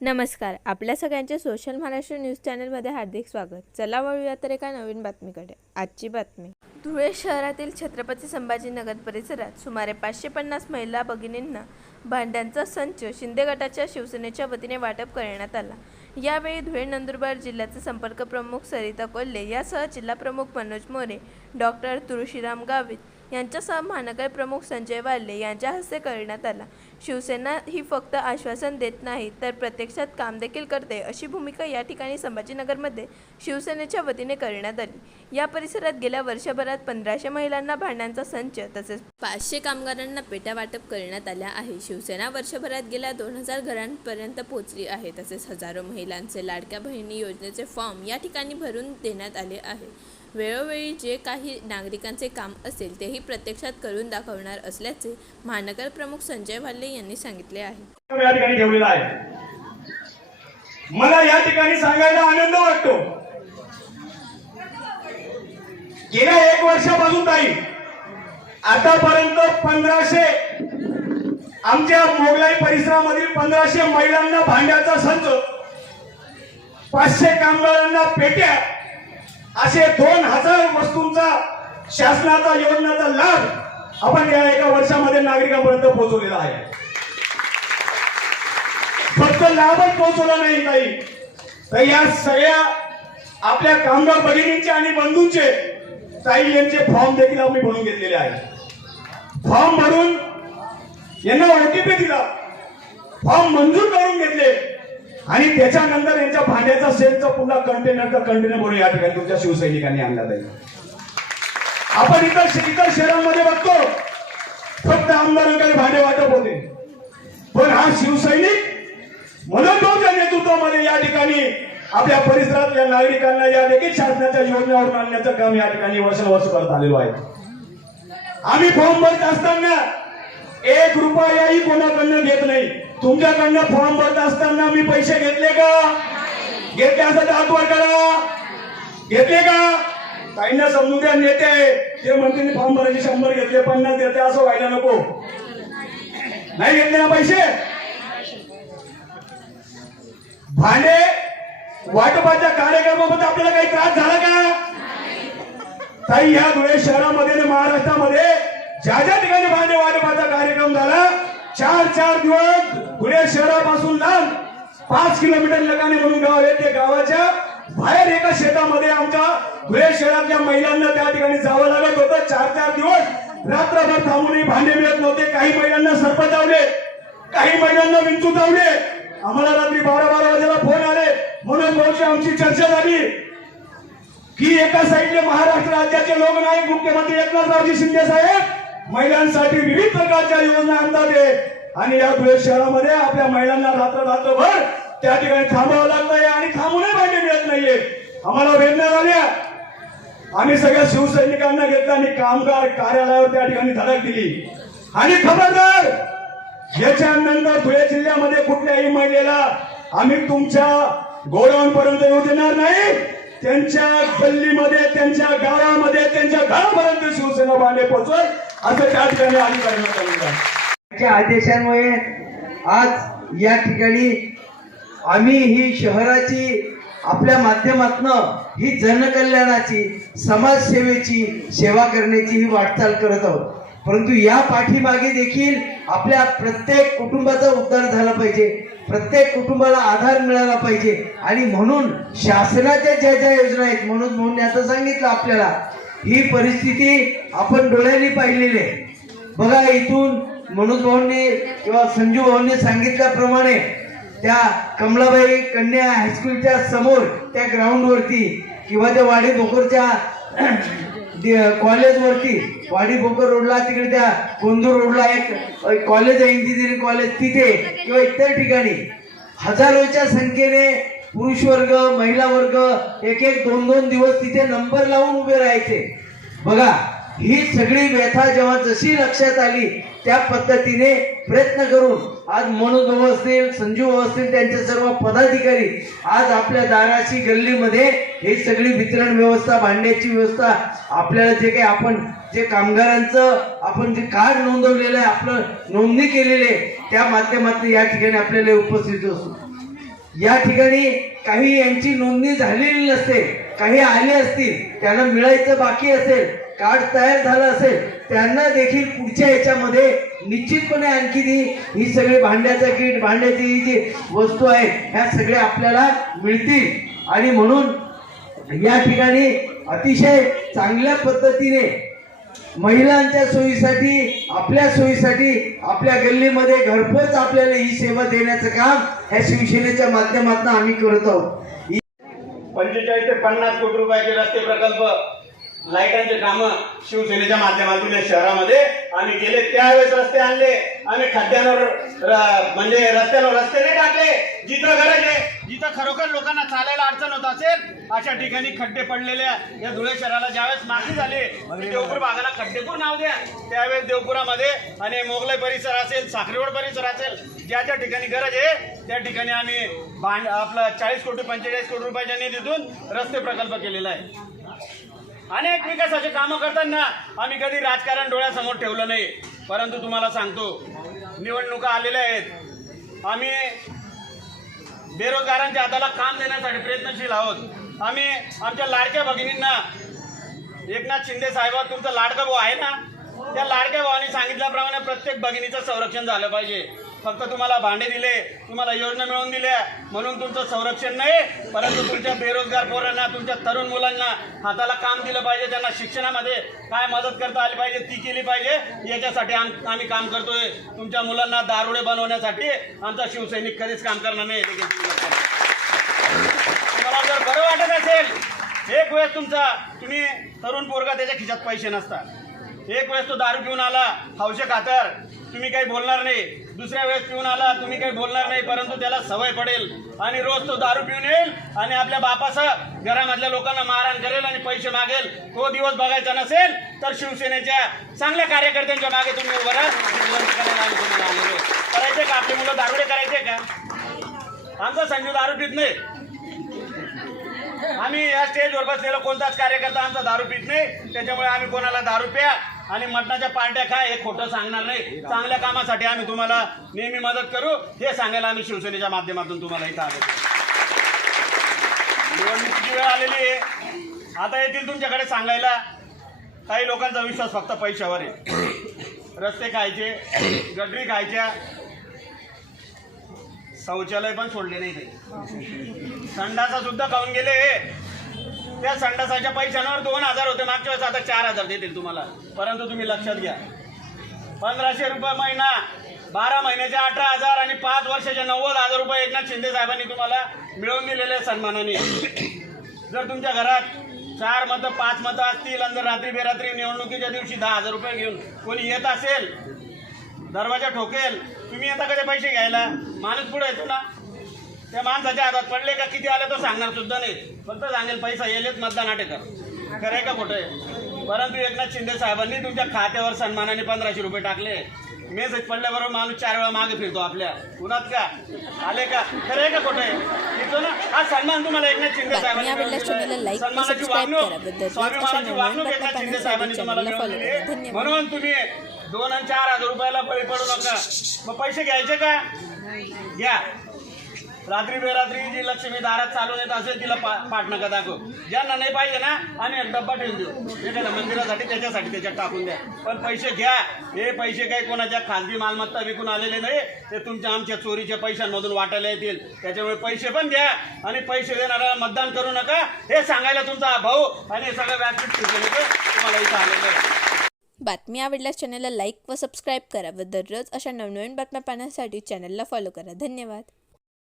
नमस्कार. आपल्या सगळ्यांचे सोशल महाराष्ट्र न्यूज चॅनलमध्ये हार्दिक स्वागत. चला वळूया तर एका नवीन बातमीकडे. आजची बातमी. धुळे शहरातील छत्रपती संभाजीनगर परिसरात सुमारे 550 महिला भगिनींना भांड्यांचा संच शिंदे गटाच्या शिवसेनेच्या वतीने वाटप करण्यात आला. यावेळी धुळे नंदुरबार जिल्ह्याचे संपर्क प्रमुख सरिता कोल्हे यासह जिल्हा प्रमुख मनोज मोरे, डॉक्टर तुळशीराम गावित यांच्यासह महानगर प्रमुख संजय वाल्हे यांच्या हस्ते करण्यात आला. शिवसेना ही फक्त आश्वासन देत नाही तर प्रत्यक्षात काम देखील करते, अशी भूमिका या ठिकाणी संभाजीनगरमध्ये शिवसेनेच्या वतीने करण्यात आली. या परिसरात गेल्या वर्षभरात 1500 महिलांना भांड्यांचा संच तसेच 500 कामगारांना पेट्या वाटप करण्यात आल्या आहे. शिवसेना वर्षभरात गेल्या 2000 घरांपर्यंत पोहोचली आहे. तसेच हजारो महिलांचे लाडक्या बहिणी योजनेचे फॉर्म या ठिकाणी भरून देण्यात आले आहे. वेळोवेळी जे काही नागरिकांचे काम असेल तेही प्रत्यक्षात करून दाखवणार असल्याचे महानगर प्रमुख संजय वाल्हे यांनी सांगितले आहे. या ठिकाणी ठेवलेला आहे. मला या ठिकाणी सांगायला आनंद वाटतो. गेल्या 1 वर्षापासून ताई आतापर्यंत 1500 आमच्या मोगलाई परिसरामधील 1500 महिलांना भांड्याचा संच, 500 कामगारांना पेट्या, असे 2000 वस्तूंचा शासनाचा योजनेचा लाभ आपण या 1 वर्षामध्ये नागरिकांपर्यंत पोहोचवलेला आहे. फक्त लाभच पोहोचवला नाही काही, तर या सगळ्या आपल्या कामगार भगिनींचे आणि बंधूंचे ताई यांचे फॉर्म देखील आम्ही भरून घेतलेले आहे. फॉर्म भरून यांना ओटीपी दिला, फॉर्म मंजूर करून घेतले आणि त्याच्यानंतर यांच्या भांड्याचा सेलचा पुन्हा कंटेनर भरून या ठिकाणी तुमच्या शिवसैनिकांनी आणला जाईल. आपण इतर शहरांमध्ये बघतो फक्त आमदारांकडे भांडे वाटप होते, पण हा शिवसैनिक मनोज भाऊच्या नेतृत्वामध्ये या ठिकाणी आपल्या परिसरातल्या नागरिकांना या देखील शासनाच्या योजनावरून आणण्याचं काम या ठिकाणी वर्षानुवर्ष करत आलेलो आहे. आम्ही फॉर्म भरत असताना 1 रुपयाही कोणाकडनं घेत नाही. तुमच्याकडनं फॉर्म भरत असताना मी पैसे घेतले का? घेतले असं हात वर करा. घेतले का? काहींना समजून द्या, नेते आहे ते म्हणते फॉर्म भरायचे 100 घेतले, 50 घेतले, असं व्हायला नको. नाही घेतले ना पैसे? भांडे वाटपाच्या कार्यक्रमामध्ये आपल्याला काही त्रास झाला का? ताई ह्या धुळे शहरामध्ये आणि महाराष्ट्रामध्ये ज्या ज्या ठिकाणी भांडे वाटपाचा कार्यक्रम झाला, 4 दिवस धुळे शहरापासून लांब 5 किलोमीटर लगाने म्हणून गाव आहे, त्या गावाच्या बाहेर एका शेतामध्ये आमच्या धुळे शहरातल्या महिलांना त्या ठिकाणी जावं लागत होतं. 4 दिवस रात्रभर थांबूनही भांडे मिळत नव्हते. काही महिलांना सर्प चावले, काही महिलांना विंचू चावले. आम्हाला रात्री 12 वाजेला फोन आले, म्हणून भाऊची आमची चर्चा झाली की एका साईडले महाराष्ट्र राज्याचे लोक नाही, मुख्यमंत्री एकनाथरावजी शिंदे साहेब महिलांसाठी विविध प्रकारच्या योजना आणतात आणि या धुळे शहरामध्ये आपल्या महिलांना रात्रभर त्या ठिकाणी थांबावं लागतंय आणि थांबूनही भांडे मिळत नाहीये. आम्हाला वेदना झाल्या. आम्ही सगळ्या शिवसैनिकांना घेतलं आणि कामगार कार्यालयावर त्या ठिकाणी धडक दिली आणि खबरदार, याच्यानंतर धुळे जिल्ह्यामध्ये कुठल्याही महिलेला आम्ही तुमच्या गोडाऊन पर्यंत येऊ देणार नाही. त्यांच्या गल्लीमध्ये, त्यांच्या गावामध्ये, त्यांच्या घरापर्यंत शिवसेना भांडे पोहोचवल असं त्या ठिकाणी अधिकाऱ्यांना आदेशांमुळे आज या ठिकाणी आम्ही ही शहराची आपल्या माध्यमातून ही जनकल्याणाची, समाजसेवेची सेवा करण्याची ही वाटचाल करत आहोत. परंतु या पाठीमागे देखील आपल्या प्रत्येक कुटुंबाचा उद्धार झाला पाहिजे, प्रत्येक कुटुंबाला आधार मिळाला पाहिजे आणि म्हणून शासनाच्या ज्या ज्या योजना आहेत, म्हणून आता सांगितलं आपल्याला, ही परिस्थिती आपण डोळ्यांनी पाहिलेली आहे. बघा, इथून मनोज भाऊंनी किंवा संजू भाऊंनी सांगितल्याप्रमाणे त्या कमलाबाई कन्या हायस्कूलच्या समोर त्या ग्राउंडवरती किंवा त्या वाडी भोकरच्या कॉलेजवरती, वाडी भोकर रोडला तिकडे त्या गोंदूर रोडला एक कॉलेज आहे, इंजिनिअरिंग कॉलेज, तिथे किंवा इतर ठिकाणी हजारोच्या संख्येने पुरुष वर्ग, महिला वर्ग 1-2 दिवस तिथे नंबर लावून उभे राहायचे. बघा, ही सगळी व्यथा जेव्हा जशी लक्षात आली त्या पद्धतीने प्रयत्न करून आज मनोज भाऊ असतील, संजू भाऊ असतील, त्यांचे सर्व पदाधिकारी आज आपल्या दाराशी गल्लीमध्ये ही सगळी वितरण व्यवस्था, भांड्याची व्यवस्था, आपल्याला जे काही आपण जे कामगारांचं आपण जे कार्ड नोंदवलेलं आहे, आपलं नोंदणी केलेली आहे, त्या माध्यमातून या ठिकाणी आपल्याला उपस्थित असतो. या ठिकाणी काही यांची नोंदणी झालेली नसते, काही आले असतील, त्यांना मिळायचं बाकी असेल, कार्ड तयार झालं असेल, त्यांना देखील पुढच्या याच्यामध्ये निश्चितपणे आणखी ही सगळी भांड्याचं किट, भांड्याची ही जी वस्तू आहे ह्या सगळ्या आपल्याला मिळतील. आणि म्हणून या ठिकाणी अतिशय चांगल्या पद्धतीने महिलांच्या सोयीसाठी, आपल्या सोयीसाठी, आपल्या गल्लीमध्ये घरपोच आपल्याला ही सेवा देण्याचं काम ह्या शिवसेनेच्या माध्यमातून आम्ही करत आहोत. 45 ते 50 कोटी रुपयाचे रस्ते प्रकल्प, लाईटांचे कामं शिवसेनेच्या माध्यमातून या शहरामध्ये आम्ही केले. त्यावेळेस रस्ते आणले आम्ही, खड्ड्यांवर म्हणजे रस्त्यावर रस्ते नाही टाकले. जिथं गरज आहे, जिथं खरोखर लोकांना चालायला अडचण होत असेल अशा ठिकाणी खड्डे पडलेल्या या धुळे शहराला ज्यावेळेस मागणी झाली, देवपूर भागाला खड्डेपूर नाव द्या, त्यावेळेस देवपुरामध्ये आणि मोगलाई परिसर असेल, साखरेवाड परिसर असेल, ज्या ज्या ठिकाणी गरज आहे त्या ठिकाणी आम्ही आपला 40 कोटी 45 कोटी रुपयाच्या निधीतून रस्ते प्रकल्प केलेला आहे. अनेक विकासाचे कामं करताना आम्ही कधी राजकारण डोळ्यासमोर ठेवलं नाही. परंतु तुम्हाला सांगतो, निवडणुका आलेल्या आहेत, आम्ही बेरोजगारांच्या हाताला काम देण्यासाठी प्रयत्नशील आहोत. आम्ही आमच्या लाडक्या भगिनींना, एकनाथ शिंदे साहेब तुमचा लाडका भाऊ आहे ना, त्या लाडक्या भावाने सांगितल्याप्रमाणे प्रत्येक भगिनीचं संरक्षण झालं पाहिजे. फक्त तुम्हाला भांडे दिले, तुम्हाला योजना मिळवून दिल्या म्हणून तुमचं संरक्षण नाही, परंतु तुमच्या बेरोजगार पोरांना, तुमच्या तरुण मुलांना हाताला काम दिलं पाहिजे, त्यांना शिक्षणामध्ये काय मदत करता आली पाहिजे ती केली पाहिजे. याच्यासाठी आम्ही काम करतोय. तुमच्या मुलांना दारुडे बनवण्यासाठी आमचा शिवसैनिक कधीच काम करणार नाही. तुम्हाला जर बरं वाटत असेल, एक वेळेस तुम्ही तरुण पोरगा त्याच्या खिशात पैसे नसतात, एक वेळेस तो दारू पिऊन आला हौशे खातर, तुम्ही काही बोलणार नाही. दुसऱ्या वेळेस पिऊन आला, तुम्ही काही बोलणार नाही, परंतु त्याला सवय पडेल आणि रोज तो दारू पिऊन येईल आणि आपल्या बापासह घरामधल्या लोकांना मारहाण करेल आणि पैसे मागेल. तो दिवस बघायचा नसेल तर शिवसेनेच्या चांगल्या कार्यकर्त्यांच्या मागे तुम्ही उभं राहा. करायचे का आपली मुलं दारुडे करायचे का? आमचा संजू दारू पित नाही. आम्ही या स्टेजवर बसलेला कोणताच कार्यकर्ता आमचा दारू पित नाही. त्याच्यामुळे आम्ही कोणाला दारू प्या आणि मटणाच्या पार्ट्या काय हे खोटं सांगणार नाही. चांगल्या कामासाठी आम्ही तुम्हाला नेहमी मदत करू हे सांगायला आम्ही शिवसेनेच्या माध्यमातून तुम्हाला इथं आलो. निवडणुकीची वेळ आलेली आहे, आता येथील तुमच्याकडे सांगायला. काही लोकांचा विश्वास फक्त पैशावर आहे. रस्ते खायचे, गटरी खायच्या, शौचालय पण सोडले नाही ते, संडासा सुद्धा खाऊन गेले. त्या संडासाच्या पैशांवर 2000 होते मागच्या वेळेस, आता 4000 देतील तुम्हाला. परंतु तुम्ही लक्षात घ्या, 1500 रुपये महिना, 12 महिन्याचे 18,000 आणि 5 वर्षाचे 90,000 रुपये एकनाथ शिंदे साहेबांनी तुम्हाला मिळवून दिलेले सन्मानाने. जर तुमच्या घरात 4 मतं 5 मतं असतील आणि रात्री बेरात्री निवडणुकीच्या दिवशी 10,000 रुपये घेऊन कोणी येत असेल, दरवाजा ठोकेल, तुम्ही येता कधी पैसे घ्यायला? माणूस पुढे येतो ना. त्या माणसाच्या हातात पडले का किती आले तो सांगणार सुद्धा नाही, फक्त सांगेल पैसा येलेच मतदान आटेकर. खरंय का खोटं आहे? परंतु एकनाथ शिंदे साहेबांनी तुमच्या खात्यावर सन्मानाने 1500 रुपये टाकले. मेसेज पडल्याबरोबर माणूस 4 वेळा मागे फिरतो आपल्या उन्हात का आले का? खरंय का खोटं आहे? येतो ना. हा सन्मान तुम्हाला एकनाथ शिंदे साहेबांनी सन्मानाची वागणूक, स्वाभिमानाची वागणूक एकनाथ शिंदे साहेबांनी तुम्हाला मिळवून दिली. म्हणून तुम्ही 2 आणि 4,000 रुपयाला बळी पडू नका. मग पैसे घ्यायचे का? घ्या. रात्री बेरात्री जी लक्ष्मी दारात चालून येत असेल तिला पाठ नका दाखव. ज्यांना नाही पाहिजे ना आम्ही एक डब्बा ठेवून देऊ एखाद्या मंदिरासाठी, त्याच्यासाठी त्याच्यात टाकून द्या. पण पैसे घ्या. हे पैसे काही कोणाच्या खाजगी मालमत्ता विकून आलेले नाही, ते तुमच्या आमच्या चोरीच्या पैशांमधून वाटायला येतील. त्याच्यामुळे पैसे पण द्या आणि पैसे देणाऱ्याला मतदान करू नका हे सांगायला तुमचा हा भाऊ आणि सगळं व्यासपीठ तुम्हाला इथं आलेलं आहे. बातमी आवडल्यास चॅनलला लाईक व सबस्क्राईब करा व दररोज अशा नवनवीन बातम्या पाहण्यासाठी चॅनलला फॉलो करा. धन्यवाद.